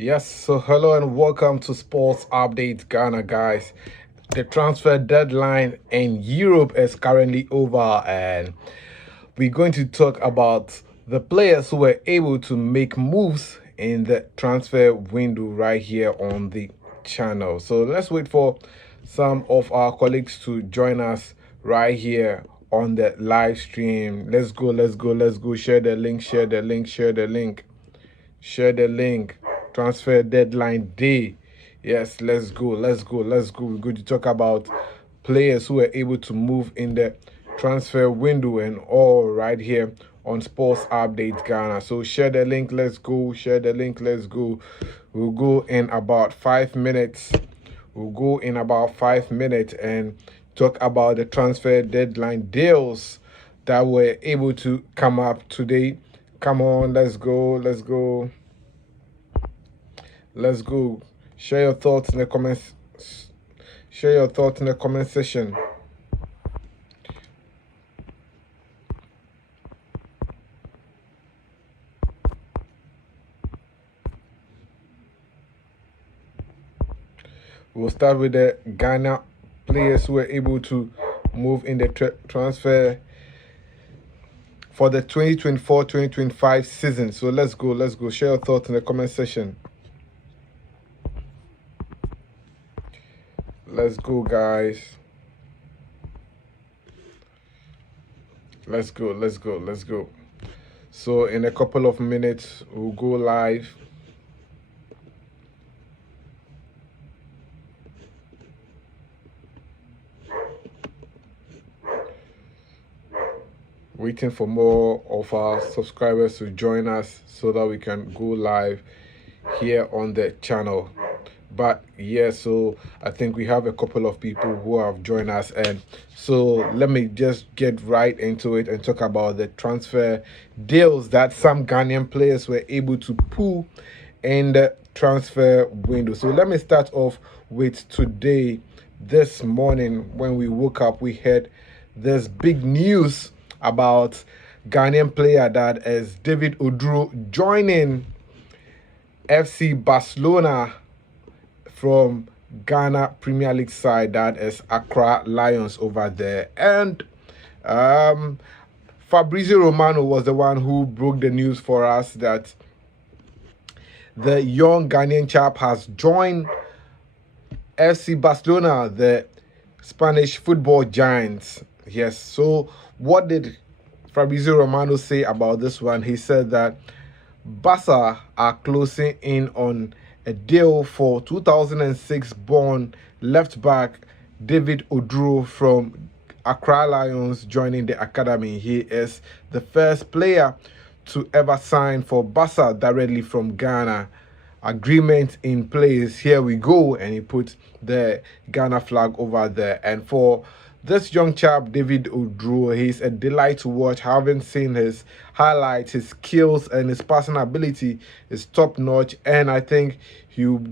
Yes, so hello and welcome to Sports Update Ghana, guys. The transfer deadline in Europe is currently over, and we're going to talk about the players who were able to make moves in the transfer window right here on the channel. So let's wait for some of our colleagues to join us right here on the live stream. Let's go, let's go, let's go. Share the link, share the link, share the link. Share the link. Transfer deadline day. Yes, let's go. Let's go. Let's go. We're going to talk about players who were able to move in the transfer window and all right here on Sports Update Ghana. So share the link. Let's go. Share the link. Let's go. We'll go in about 5 minutes. We'll go in about 5 minutes and talk about the transfer deadline deals that were able to come up today. Come on, let's go, let's go. Let's go. Share your thoughts in the comments. Share your thoughts in the comment section. We'll start with the Ghana players who were able to move in the transfer for the 2024-2025 season. So let's go, let's go. Share your thoughts in the comment section. Let's go, guys. Let's go, let's go, let's go. So in a couple of minutes, we'll go live. Waiting for more of our subscribers to join us so that we can go live here on the channel. But yeah, so I think we have a couple of people who have joined us, and so let me just get right into it and talk about the transfer deals that some Ghanaian players were able to pull in the transfer window. So let me start off with today. This morning when we woke up, we heard this big news about Ghanaian player that is David Oduro joining FC Barcelona from Ghana Premier League side, that is Accra Lions over there. And Fabrizio Romano was the one who broke the news for us that the young Ghanaian chap has joined FC Barcelona, the Spanish football giants. Yes, so what did Fabrizio Romano say about this one? He said that Barca are closing in on a deal for 2006 born left back David Oduro from Accra Lions joining the academy. He is the first player to ever sign for Barca directly from Ghana. Agreement in place. Here we go. And he put the Ghana flag over there. And for this young chap, David Oduro, he's a delight to watch. Having seen his highlights, his skills and his personal ability is top notch. And I think he'll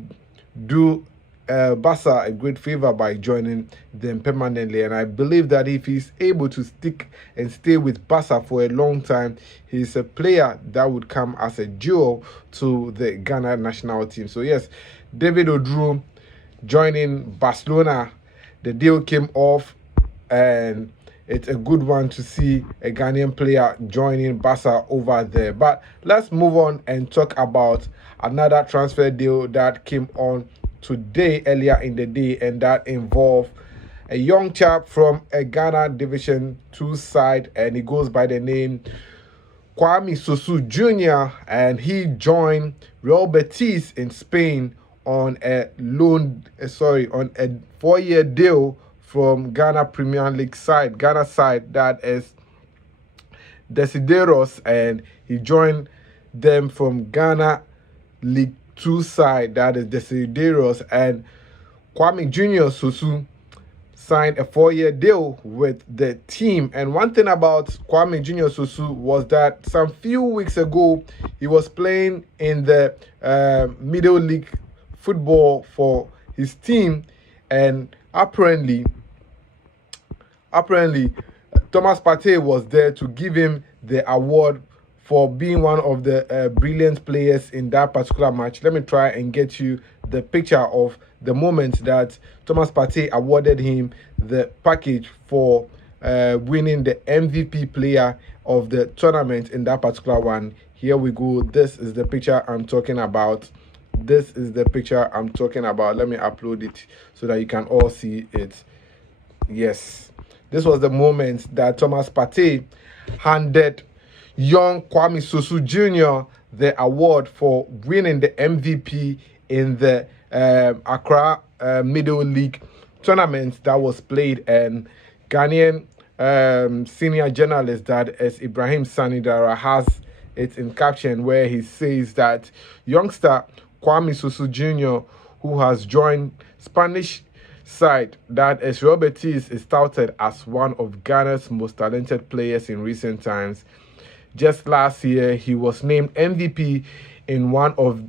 do Barca a great favor by joining them permanently. And I believe that if he's able to stick and stay with Barca for a long time, he's a player that would come as a jewel to the Ghana national team. So yes, David Oduro joining Barcelona. The deal came off, and it's a good one to see a Ghanaian player joining Barca over there. But let's move on and talk about another transfer deal that came on today, earlier in the day, and that involved a young chap from a Ghana Division 2 side, and he goes by the name Kwame Sosu Jr., and he joined Real Betis in Spain on a on a 4-year deal from Ghana Premier League side, Ghana side, that is Desideros, and he joined them from Ghana League 2 side, that is Desideros, and Kwame Junior Sosu signed a 4-year deal with the team. And one thing about Kwame Junior Sosu was that some few weeks ago he was playing in the middle league football for his team, and apparently Thomas Partey was there to give him the award for being one of the brilliant players in that particular match. Let me try and get you the picture of the moment that Thomas Partey awarded him the package for winning the MVP player of the tournament in that particular one. Here we go. This is the picture I'm talking about. This is the picture I'm talking about. Let me upload it so that you can all see it. Yes, this was the moment that Thomas Partey handed young Kwame Sosu Jr. the award for winning the MVP in the Accra Middle League tournament that was played. And Ghanaian senior journalist, that is Ibrahim Sanidara, has it in caption where he says that youngster Kwame Sosu Jr., who has joined Spanish side that is Real Betis, is touted as one of Ghana's most talented players in recent times. Just last year, he was named MVP in one of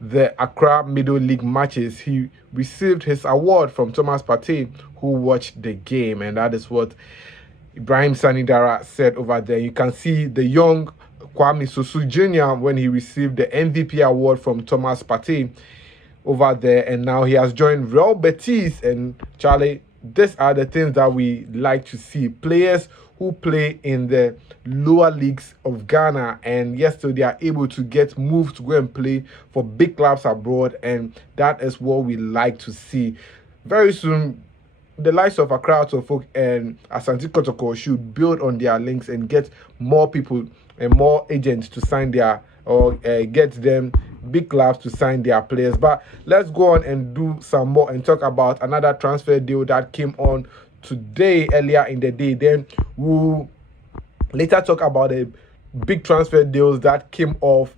the Accra Middle League matches. He received his award from Thomas Partey, who watched the game, and that is what Ibrahim Sanidara said over there. You can see the young Kwame Sosu Jr. when he received the MVP award from Thomas Partey over there, and now he has joined Real Betis. And Charlie, these are the things that we like to see. Players who play in the lower leagues of Ghana, and yesterday they are able to get moved to go and play for big clubs abroad, and that is what we like to see. Very soon, the likes of Accra Folk and Asante Kotoko should build on their links and get more people and more agents to sign their, or get them big clubs to sign their players. But let's go on and do some more and talk about another transfer deal that came on today, earlier in the day. Then we'll later talk about the big transfer deals that came off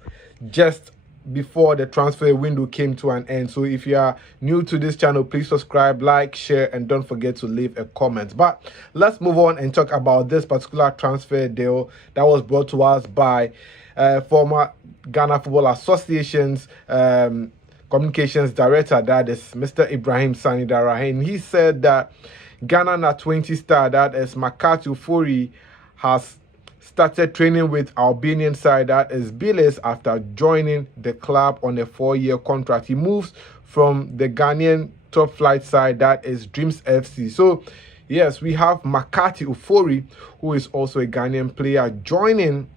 just before the transfer window came to an end. So if you are new to this channel, please subscribe, like, share, and don't forget to leave a comment. But let's move on and talk about this particular transfer deal that was brought to us by former Ghana Football Association's communications director, that is Mr. Ibrahim Sanidara. And he said that Ghana #20 star, that is Makati Ofori, has started training with Albanian side, that is Bilis, after joining the club on a 4-year contract. He moves from the Ghanaian top flight side, that is Dreams FC. So yes, we have Makati Ofori, who is also a Ghanaian player, joining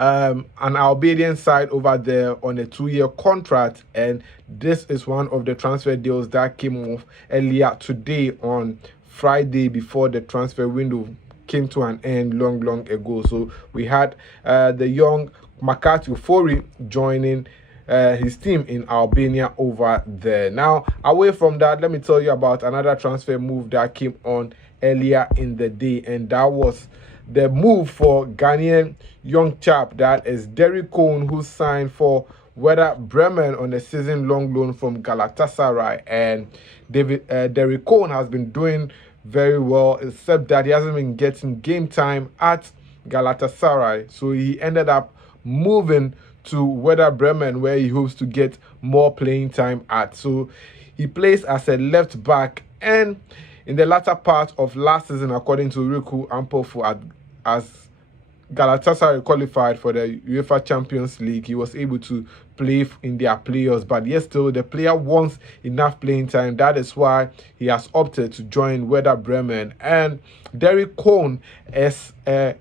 an Albanian side over there on a 2-year contract. And this is one of the transfer deals that came off earlier today on Friday, before the transfer window came to an end long ago. So we had the young Makati Ofori joining his team in Albania over there. Now, away from that, let me tell you about another transfer move that came on earlier in the day, and that was the move for Ghanaian young chap, that is Derrick Cohn, who signed for Werder Bremen on a season-long loan from Galatasaray. And Derrick Cohn has been doing very well, except that he hasn't been getting game time at Galatasaray. So he ended up moving to Werder Bremen, where he hopes to get more playing time at. So he plays as a left back, and in the latter part of last season, according to Riku Ampofu, as Galatasaray qualified for the UEFA Champions League, he was able to play in their playoffs. But yes, still the player wants enough playing time. That is why he has opted to join Werder Bremen. And Derrick Cohn is a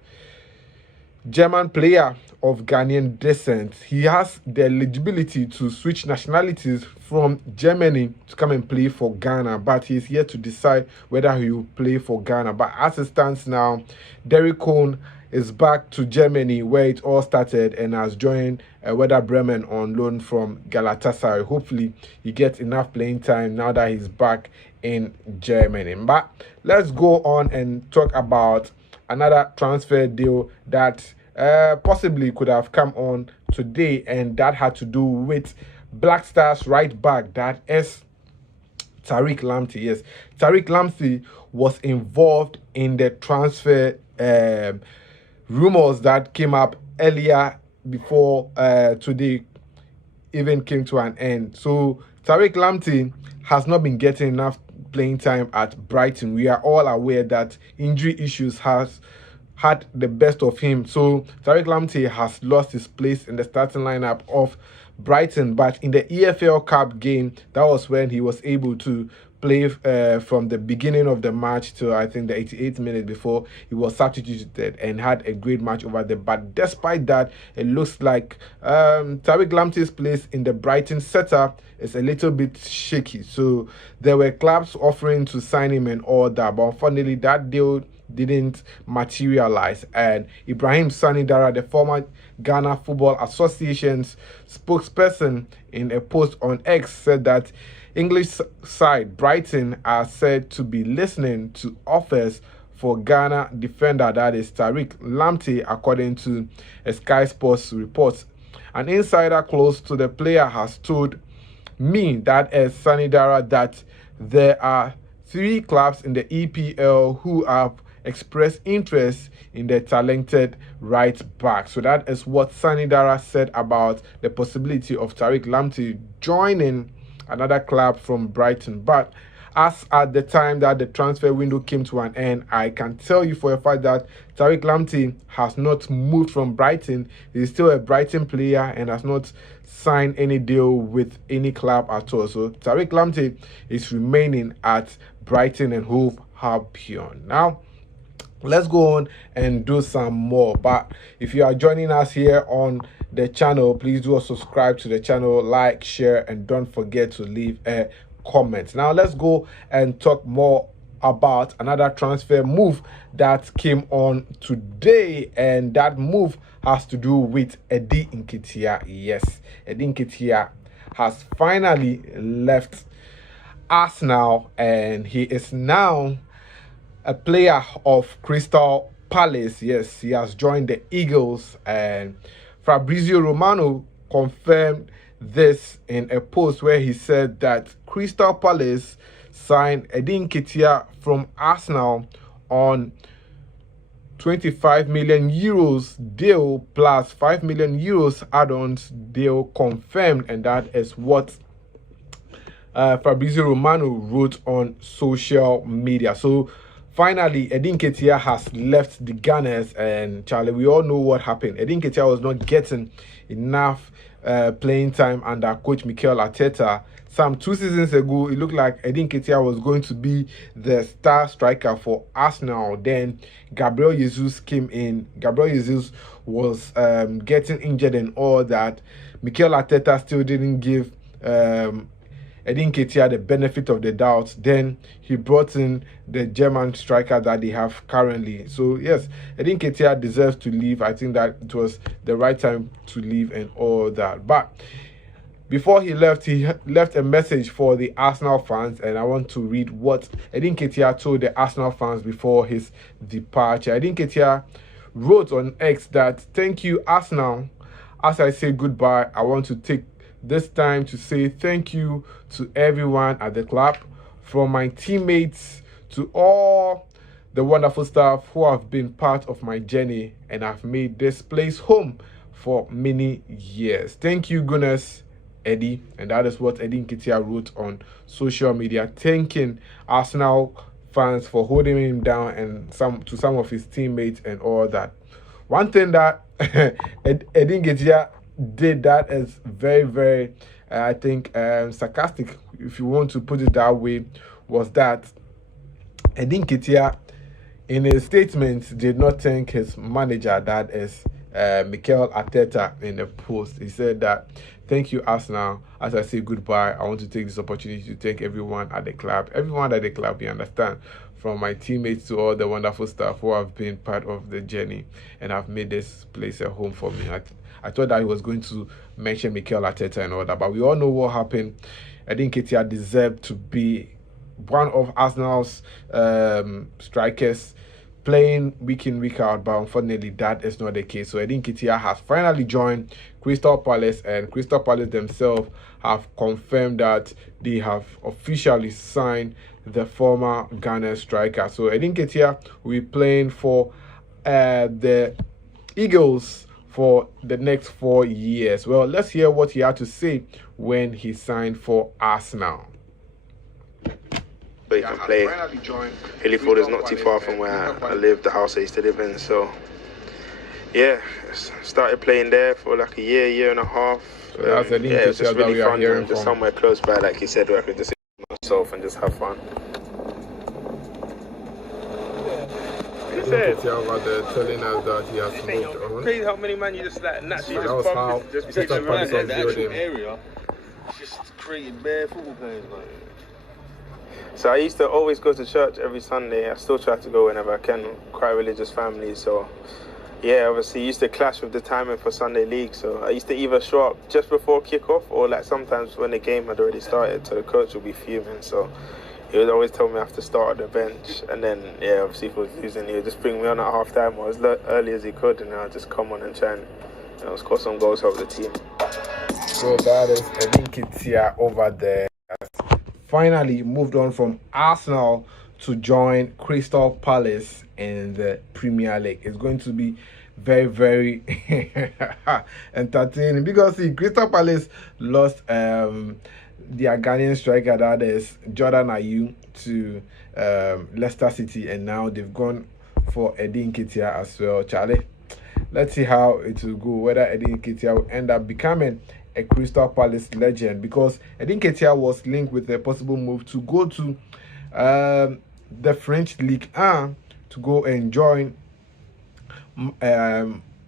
German player of Ghanaian descent. He has the eligibility to switch nationalities from Germany to come and play for Ghana, but he's yet to decide whether he will play for Ghana. But as it stands now, Derrick Cohn is back to Germany, where it all started, and has joined Werder Bremen on loan from Galatasaray. Hopefully he gets enough playing time now that he's back in Germany. But let's go on and talk about another transfer deal that possibly could have come on today, and that had to do with Black Stars right back, that is Tariq Lamptey. Yes, Tariq Lamptey was involved in the transfer rumors that came up earlier before today even came to an end. So Tariq Lamptey has not been getting enough playing time at Brighton. We are all aware that injury issues has had the best of him. So Tariq Lamptey has lost his place in the starting lineup of Brighton, but in the EFL Cup game, that was when he was able to play from the beginning of the match to I think the 88th minute before he was substituted and had a great match over there. But despite that, it looks like Tariq Lamptey's place in the Brighton setup is a little bit shaky. So there were clubs offering to sign him and all that, but unfortunately that deal didn't materialize. And Ibrahim Sani Dara, the former Ghana Football Association's spokesperson, in a post on X said that English side Brighton are said to be listening to offers for Ghana defender, that is Tariq Lamptey, according to a Sky Sports report. An insider close to the player has told me, that is Sanidara, that there are 3 clubs in the EPL who have expressed interest in the talented right back. So that is what Sanidara said about the possibility of Tariq Lamptey joining another club from Brighton. But as at the time that the transfer window came to an end, I can tell you for a fact that Tariq Lamptey has not moved from Brighton. He's still a Brighton player and has not signed any deal with any club at all. So Tariq Lamptey is remaining at Brighton and Hove Albion. Now, let's go on and do some more. But if you are joining us here on the channel, please do subscribe to the channel, like, share, and don't forget to leave a comment. Now let's go and talk more about another transfer move that came on today, and that move has to do with Eddie Nketiah. Yes, Eddie Nketiah has finally left Arsenal and he is now a player of Crystal Palace. Yes, he has joined the Eagles, and Fabrizio Romano confirmed this in a post where he said that Crystal Palace signed Eddie Nketiah from Arsenal on 25 million euros deal plus 5 million euros add-ons deal confirmed, and that is what Fabrizio Romano wrote on social media. So finally, Eddie Nketiah has left the Gunners, and Charlie, we all know what happened. Eddie Nketiah was not getting enough playing time under coach Mikel Arteta. Some 2 seasons ago, it looked like Eddie Nketiah was going to be the star striker for Arsenal. Then Gabriel Jesus came in. Gabriel Jesus was getting injured and all that. Mikel Arteta still didn't give Eddie Nketiah the benefit of the doubt. Then he brought in the German striker that they have currently. So yes, Eddie Nketiah deserves to leave. I think that it was the right time to leave and all that. But before he left a message for the Arsenal fans, and I want to read what Eddie Nketiah told the Arsenal fans before his departure. Eddie Nketiah wrote on X that, "Thank you, Arsenal. As I say goodbye, I want to take this time to say thank you to everyone at the club, from my teammates to all the wonderful staff who have been part of my journey and have made this place home for many years. Thank you, Gunners, Eddie." And that is what Eddie Nketiah wrote on social media, thanking Arsenal fans for holding him down and some of his teammates and all that. One thing that Eddie Nketiah did that is very, very I think sarcastic, if you want to put it that way, was that Eddie Nketiah in his statement did not thank his manager, that is Mikel Arteta. In a post, he said that, "Thank you, Arsenal. As I say goodbye, I want to take this opportunity to thank everyone at the club. Everyone at the club, you understand, from my teammates to all the wonderful staff who have been part of the journey and have made this place a home for me." I thought that he was going to mention Mikel Arteta and all that, but we all know what happened. Eddie Nketiah deserved to be one of Arsenal's strikers, playing week in, week out, but unfortunately that is not the case. So Eddie Nketiah has finally joined Crystal Palace, and Crystal Palace themselves have confirmed that they have officially signed the former Ghana striker. So Eddie Nketiah will be playing for the Eagles for the next 4 years. Well, let's hear what he had to say when he signed for Arsenal. where you can play. Hillyford is not too far from where I live, the house I used to live in. So yeah, started playing there for like a year and a half. So that's the yeah, it was just really fun, just from somewhere close by, like you said, where I could just myself and just have fun. Over there telling us that he has moved on. Crazy how many man you just like naturally so just how just around the actual area, just creating bare football players. Like. So I used to always go to church every Sunday. I still try to go whenever I can. Quite a religious family, so yeah, obviously used to clash with the timing for Sunday league. So I used to either show up just before kickoff or like sometimes when the game had already started, so the coach would be fuming. So he would always tell me I have to start on the bench, and then yeah, obviously if he was losing, he would just bring me on at half time or as early as he could, and I'd just come on and try and score some goals for the team. So that is Edin Ketia over there. Finally moved on from Arsenal to join Crystal Palace in the Premier League. It's going to be very, very entertaining because see, Crystal Palace lost their Ghanaian striker, that is Jordan Ayew, to Leicester City, and now they've gone for Edin Ketia as well. Charlie, let's see how it will go, whether Edin Ketia will end up becoming a Crystal Palace legend, because Edin Ketia was linked with a possible move to go to the French Ligue 1 to go and join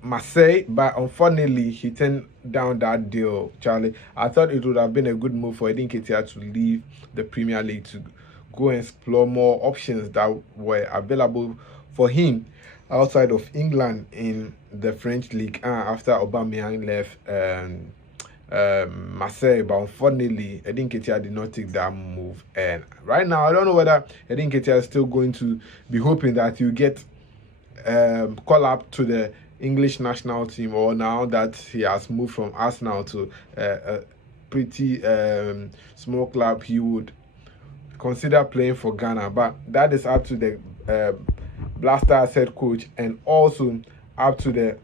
Marseille, but unfortunately he turned down that deal. Charlie, I thought it would have been a good move for Edin Ketia to leave the Premier League to go and explore more options that were available for him outside of England in the French League after Aubameyang left Marseille, but unfortunately Edin Ketia did not take that move, and right now I don't know whether Edin Ketia is still going to be hoping that you get call up to the English national team, or now that he has moved from Arsenal to a pretty small club, he would consider playing for Ghana. But that is up to the Black Stars head coach, and also up to the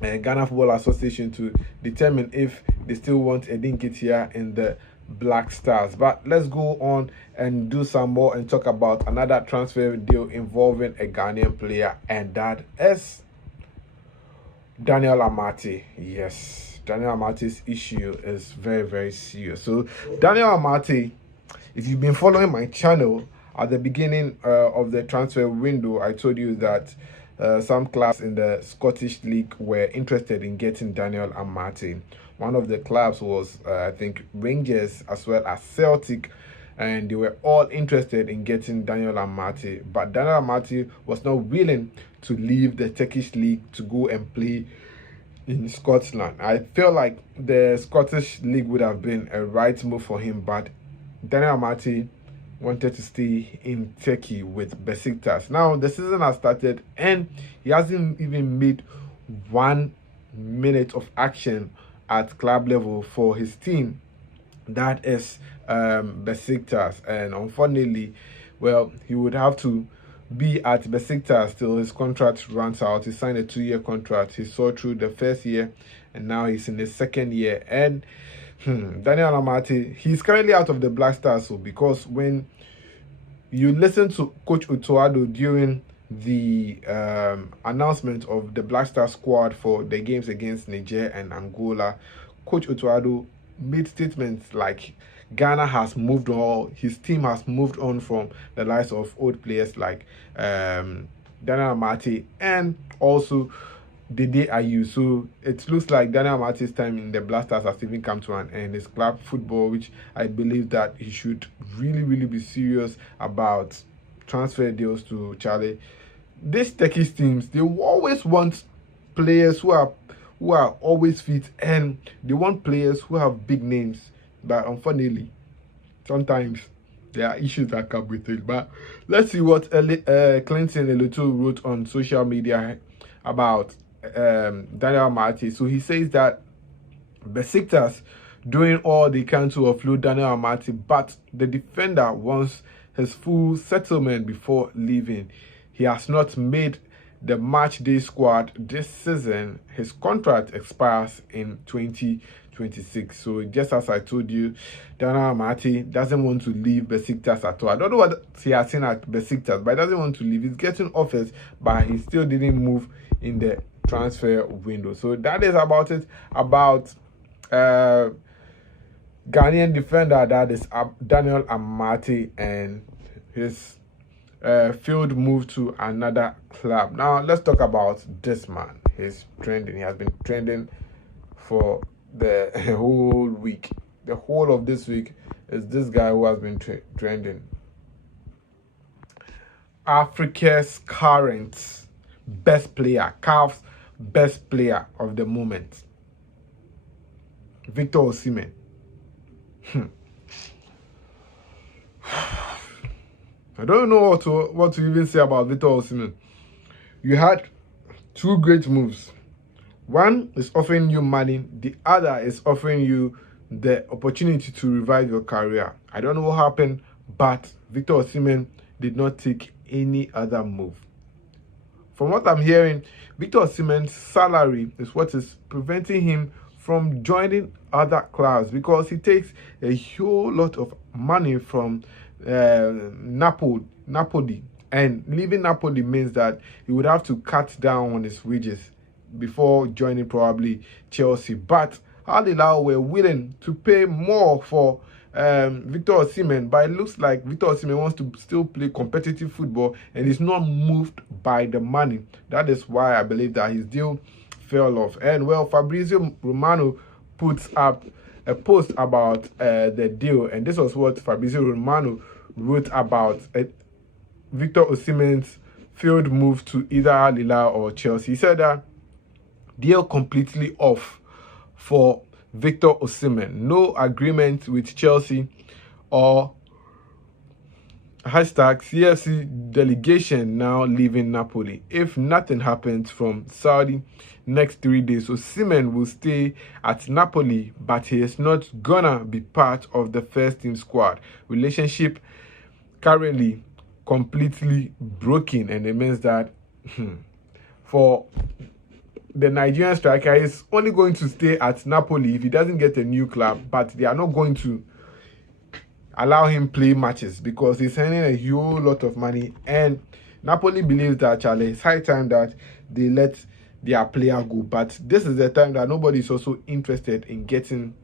Ghana Football Association to determine if they still want Edin Ketia in the Black Stars. But let's go on and do some more and talk about another transfer deal involving a Ghanaian player, and that is Daniel Amartey. Yes, Daniel Amartey's issue is very, very serious. So Daniel Amartey, if you've been following my channel, at the beginning of the transfer window, I told you that some clubs in the Scottish League were interested in getting Daniel Amartey. One of the clubs was, I think, Rangers as well as Celtic, and they were all interested in getting Daniel Amartey. But Daniel Amartey was not willing to leave the Turkish League to go and play in Scotland. I feel like the Scottish League would have been a right move for him, but Daniel Amartey wanted to stay in Turkey with Besiktas. Now the season has started and he hasn't even made 1 minute of action at club level for his team, that is Besiktas. And unfortunately, well, he would have to be at Besiktas till his contract runs out. He signed a 2-year contract. He saw through the first year and now he's in his second year. And Daniel Amartey, he's currently out of the Black Stars, so because when you listen to Coach Utoado during the announcement of the Black Star squad for the games against Niger and Angola, Coach Utoado made statements like Ghana has moved on, his team has moved on from the likes of old players like Daniel Amartey and also Dede Ayew. So it looks like Daniel Amartey's time in the Black Stars has even come to an end. His club football, which I believe that he should really be serious about transfer deals to Charlie. These Turkish teams, they always want players who are always fit, and they want players who have big names. But unfortunately, sometimes there are issues that come with it. But let's see what Clinton Eluto wrote on social media about Daniel Amartey. So he says that Besiktas doing all they can to offload Daniel Amartey, but the defender wants his full settlement before leaving. He has not made the match day squad this season. His contract expires in 2023. 2026. So just as I told you, Daniel Amati doesn't want to leave Besiktas at all. I don't know what he has seen at Besiktas, but he doesn't want to leave. He's getting offers, but he still didn't move in the transfer window. So that is about it. About Ghanaian defender, that is Daniel Amati, and his field move to another club. Now let's talk about this man. He's trending. He has been trending for the whole week. The whole of this week is this guy who has been trending. Africa's current best player, CAF's best player of the moment, Victor Osimhen. I don't know what to even say about Victor Osimhen. You had two great moves. One is offering you money. The other is offering you the opportunity to revive your career. I don't know what happened, but Victor Osimhen did not take any other move. From what I'm hearing, Victor Osimhen's salary is what is preventing him from joining other clubs, because he takes a whole lot of money from Napoli, and leaving Napoli means that he would have to cut down on his wages before joining probably Chelsea. But Al Hilal were willing to pay more for Victor Osimhen, but it looks like Victor Osimhen wants to still play competitive football and is not moved by the money. That is why I believe that his deal fell off. And well, Fabrizio Romano puts up a post about the deal, and this was what Fabrizio Romano wrote about Victor Osimhen's failed move to either Al Hilal or Chelsea. He said that deal completely off for Victor Osimhen. No agreement with Chelsea or #CFC delegation now leaving Napoli. If nothing happens from Saudi next 3 days, Osimhen will stay at Napoli, but he is not gonna be part of the first team squad. Relationship currently completely broken, and it means that for the Nigerian striker, is only going to stay at Napoli if he doesn't get a new club, but they are not going to allow him play matches because he's earning a whole lot of money, and Napoli believes that it's high time that they let their player go. But this is the time that nobody is also interested in getting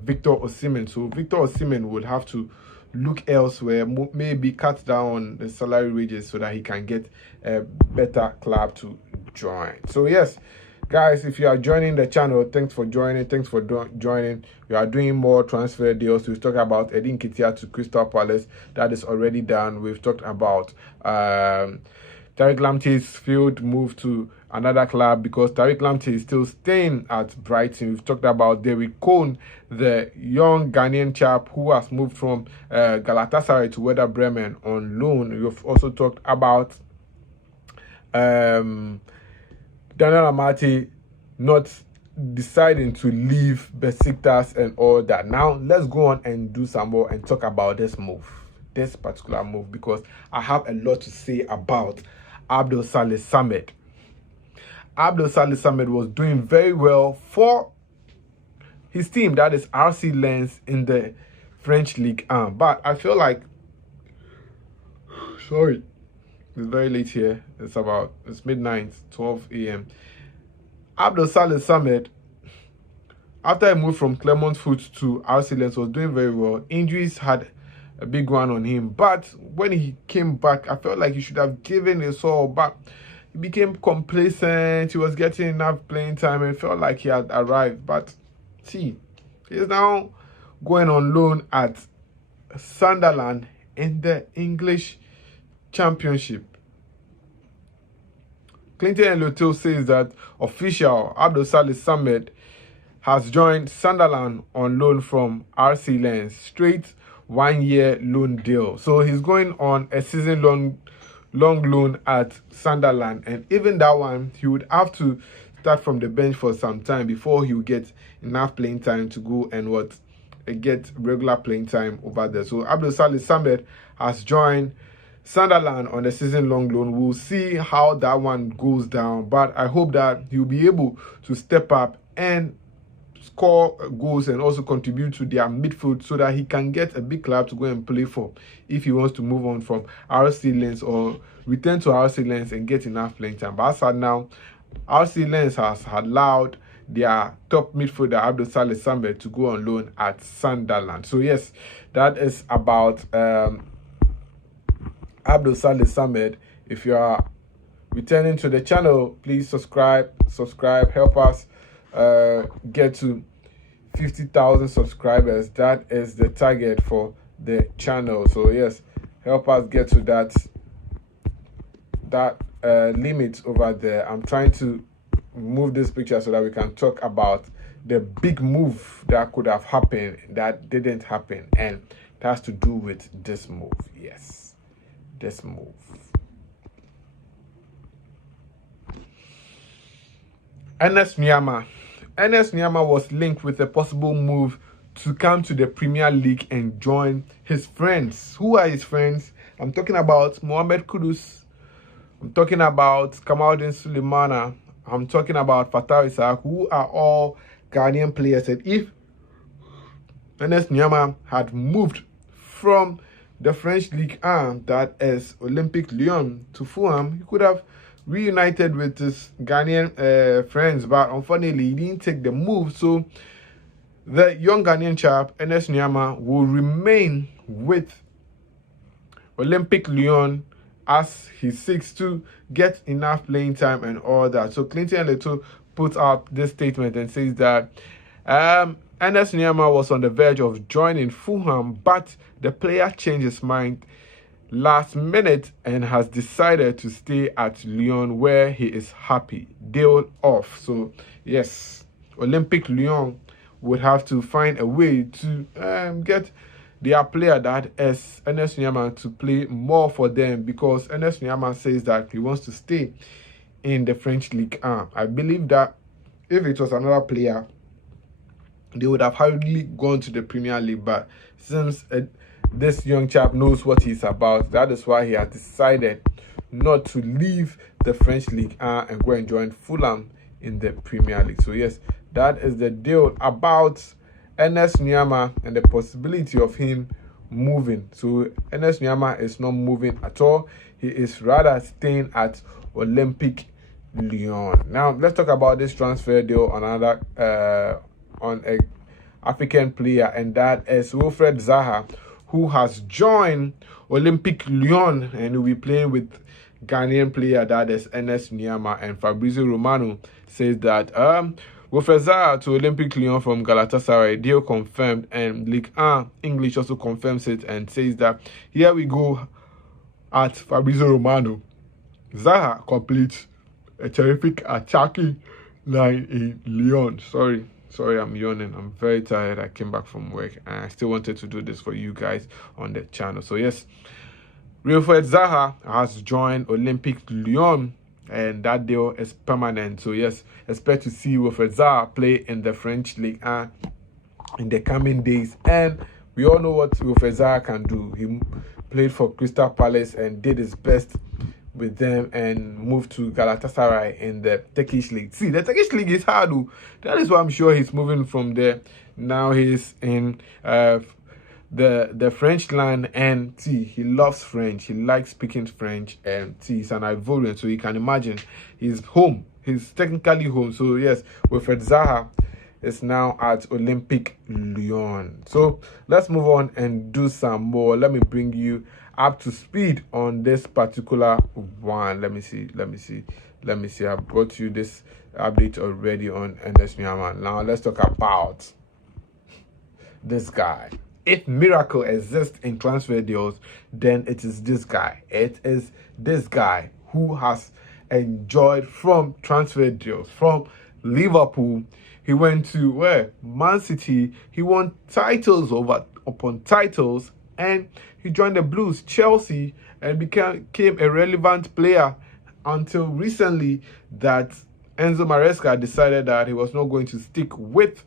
Victor Osimhen. So Victor Osimhen would have to look elsewhere, maybe cut down on the salary wages so that he can get a better club to join. So yes, guys, if you are joining the channel, thanks for joining. Joining. We are doing more transfer deals. We've talked about Eddie Nketiah to Crystal Palace. That is already done. We've talked about Tariq Lamptey's field move to another club because Tariq Lamptey is still staying at Brighton. We've talked about Derrick Cohn, the young Ghanaian chap who has moved from Galatasaray to Werder Bremen on loan. We've also talked about Daniel Amati not deciding to leave Besiktas and all that. Now let's go on and do some more and talk about this particular move, because I have a lot to say about Abdul Saleh Samed. Abdul Saleh Samed was doing very well for his team, that is RC Lens, in the French League 1. But I feel like, sorry, it's very late here. It's midnight, 12 a.m. Abdul Saleh Samed, after he moved from Clermont Foot to RC Lens, was doing very well. Injuries had a big one on him, but when he came back, I felt like he should have given his all, but he became complacent. He was getting enough playing time and felt like he had arrived. But see, he's now going on loan at Sunderland in the English Championship. Clinton Lotel says that official Abdul Saleh Samed has joined Sunderland on loan from RC Lens, straight 1 year loan deal. So he's going on a season long loan at Sunderland, and even that one he would have to start from the bench for some time before he will get enough playing time to go and get regular playing time over there. So Abdul Saleh Samed has joined Sunderland on a season-long loan. We'll see how that one goes down, but I hope that he'll be able to step up and score goals and also contribute to their midfield so that he can get a big club to go and play for if he wants to move on from RC Lens or return to RC Lens and get enough playing time. But as of now, RC Lens has allowed their top midfielder Abdul Saleh Samed to go on loan at Sunderland. So yes, that is about Abdul Saleh Samed. If you are returning to the channel, please subscribe, help us get to 50,000 subscribers. That is the target for the channel. So yes, help us get to that limit over there. I'm trying to move this picture so that we can talk about the big move that could have happened that didn't happen, and it has to do with this move. Yes, this move. Ernest Nuamah was linked with a possible move to come to the Premier League and join his friends. Who are his friends? I'm talking about Mohamed Kudus. I'm talking about Kamaldeen Sulemana. I'm talking about Fattah Isaac, who are all Ghanaian players. And if Ernest Nuamah had moved from the French Ligue 1, that is Olympique Lyon, to Fulham, he could have reunited with his Ghanaian friends, but unfortunately he didn't take the move. So the young Ghanaian chap Ernest Nuamah will remain with Olympique Lyon as he seeks to get enough playing time and all that. So Clinton Leto puts out this statement and says that Ernest Nuamah was on the verge of joining Fulham, but the player changed his mind last minute and has decided to stay at Lyon, where he is happy. Deal off. So yes, Olympique Lyon would have to find a way to get their player, that is Ernest Nuamah, to play more for them, because Ernest Nuamah says that he wants to stay in the French Ligue 1. I believe that if it was another player, they would have hardly gone to the Premier League, but since this young chap knows what he's about, that is why he has decided not to leave the French League and go and join Fulham in the Premier League. So yes, that is the deal about Ernest Nuamah and the possibility of him moving. So Ernest Nuamah is not moving at all. He is rather staying at Olympique Lyon. Now let's talk about this transfer deal on another on a African player, and that is Wilfred Zaha, who has joined Olympique Lyon and will be playing with Ghanaian player, that is Ernest Nuamah. And Fabrizio Romano says that Wilfred Zaha to Olympique Lyon from Galatasaray, deal confirmed, and Ligue 1 English also confirms it and says that here we go at Fabrizio Romano. Zaha completes a terrific attacking line in Lyon. Sorry, I'm yawning. I'm very tired. I came back from work and I still wanted to do this for you guys on the channel. So yes, Wilfred Zaha has joined Olympique Lyon and that deal is permanent. So yes, expect to see Wilfred Zaha play in the French Ligue 1 in the coming days. And we all know what Wilfred Zaha can do. He played for Crystal Palace and did his best with them and moved to Galatasaray in the Turkish league. See, the Turkish league is hard. That is why I'm sure he's moving from there. Now he's in the French land, and see, he loves French. He likes speaking French, and see, he's an Ivorian, so you can imagine he's home. He's technically home. So yes, Wilfred Zaha is now at Olympique Lyon. So let's move on and do some more. Let me bring you up to speed on this particular one. Let me see. I brought you this update already on Ernest Nuamah. Now let's talk about this guy. If miracle exists in transfer deals, then it is this guy. It is this guy who has enjoyed from transfer deals. From Liverpool, he went to where? Man City. He won titles upon titles, and he joined the Blues, Chelsea, and became a relevant player until recently that Enzo Maresca decided that he was not going to stick with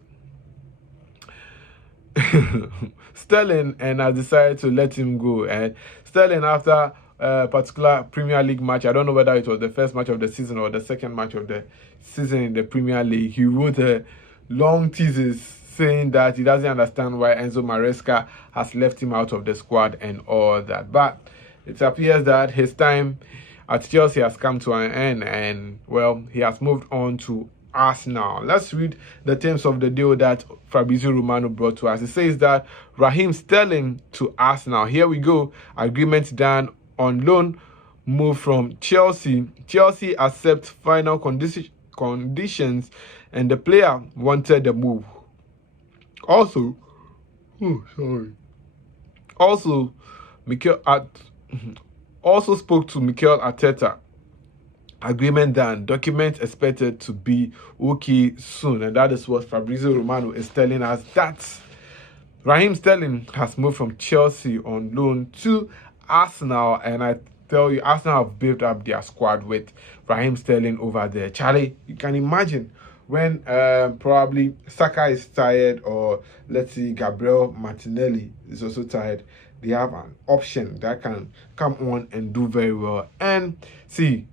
Sterling and has decided to let him go. And Sterling, after a particular Premier League match, I don't know whether it was the first match of the season or the second match of the season in the Premier League, he wrote a long teases saying that he doesn't understand why Enzo Maresca has left him out of the squad and all that. But it appears that his time at Chelsea has come to an end, and well, he has moved on to Arsenal. Let's read the terms of the deal that Fabrizio Romano brought to us. It says that Raheem Sterling to Arsenal. Here we go. Agreement done on loan. Move from Chelsea. Chelsea accept final conditions, and the player wanted the move. Also, also spoke to Mikel Arteta. Agreement done. Document expected to be okay soon, and that is what Fabrizio Romano is telling us. That Raheem Sterling has moved from Chelsea on loan to Arsenal, and I tell you, Arsenal have built up their squad with Raheem Sterling over there. Charlie, you can imagine when probably Saka is tired, or let's see, Gabriel Martinelli is also tired, they have an option that can come on and do very well. And see,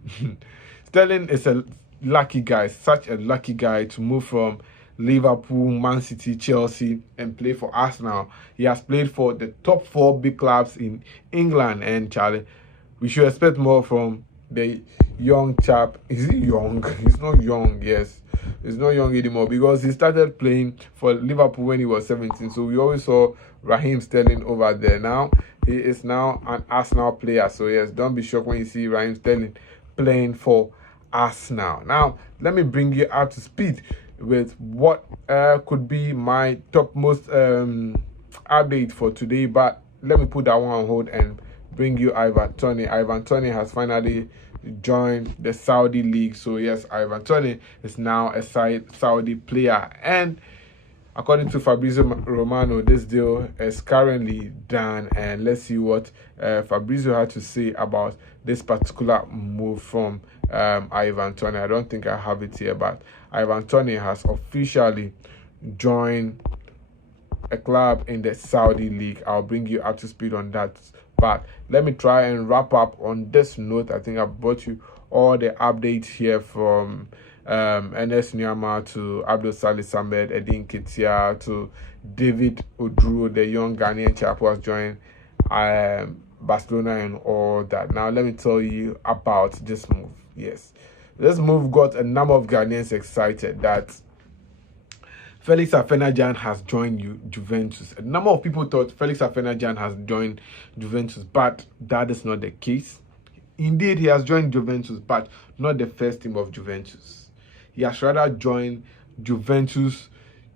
Sterling is a lucky guy, such a lucky guy to move from Liverpool, Man City, Chelsea, and play for Arsenal. He has played for the top 4 big clubs in England, and Charlie, we should expect more from the young chap. Is he young? He's not young, yes. He's not young anymore, because he started playing for Liverpool when he was 17. So we always saw Raheem Sterling over there. Now he is now an Arsenal player. So yes, don't be shocked when you see Raheem Sterling playing for Arsenal. Now let me bring you up to speed with what could be my topmost update for today. But let me put that one on hold and bring you Ivan Toney. Ivan Toney has finally joined the Saudi league. So yes, Ivan Toney is now a Saudi player, and according to Fabrizio Romano, this deal is currently done. And let's see what Fabrizio had to say about this particular move from Ivan Toney. I don't think I have it here, but Ivan Toney has officially joined a club in the Saudi league. I'll bring you up to speed on that. But let me try and wrap up on this note. I think I've brought you all the updates here from Ernest Nuamah to Abdul Salih Samed, Edin Ketia to David Oduro, the young Ghanaian chap who has joined Barcelona and all that. Now let me tell you about this move. Yes, this move got a number of Ghanaians excited that Felix Afena-Gyan has joined Juventus. A number of people thought Felix Afena-Gyan has joined Juventus, but that is not the case. Indeed, he has joined Juventus, but not the first team of Juventus. He has rather joined Juventus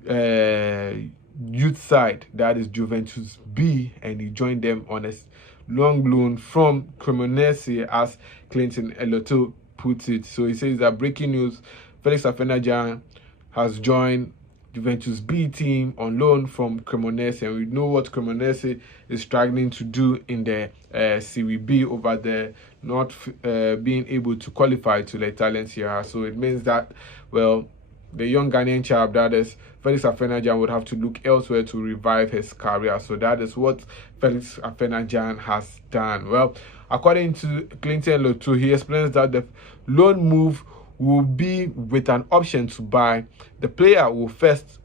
youth side, that is Juventus B, and he joined them on a long loan from Cremonese, as Clinton Eloto puts it. So he says that breaking news, Felix Afena-Gyan has joined Juventus B team on loan from Cremonese, and we know what Cremonese is struggling to do in the Serie B over there, not being able to qualify to the Italian Serie A. So it means that, well, the young Ghanaian chap, that is Felix Afena-Gyan, would have to look elsewhere to revive his career. So that is what Felix Afena-Gyan has done. Well, according to Clinton Lotu, he explains that the loan move will be with an option to buy. The player will first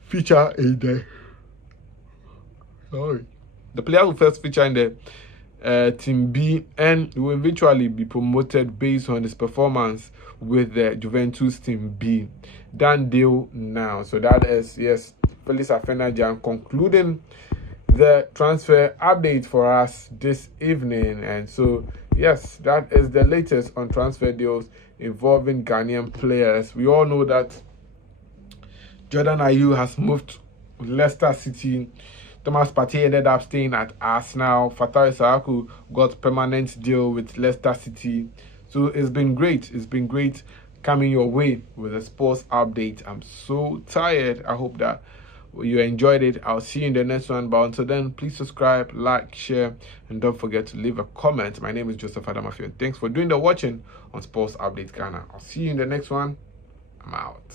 feature in the Team B, and will eventually be promoted based on his performance with the Juventus Team B. Done deal now. So that is, yes, Felix Afena-Gyan concluding the transfer update for us this evening. And so yes, that is the latest on transfer deals involving Ghanaian players. We all know that Jordan Ayew has moved to Leicester City. Thomas Partey ended up staying at Arsenal. Fatawu Issahaku got permanent deal with Leicester City. So it's been great. It's been great coming your way with a sports update. I'm so tired. I hope that you enjoyed it. I'll see you in the next one. But until then, please subscribe, like, share, and don't forget to leave a comment. My name is Joseph Adamafio. Thanks for doing the watching on Sports Update Ghana. I'll see you in the next one. I'm out.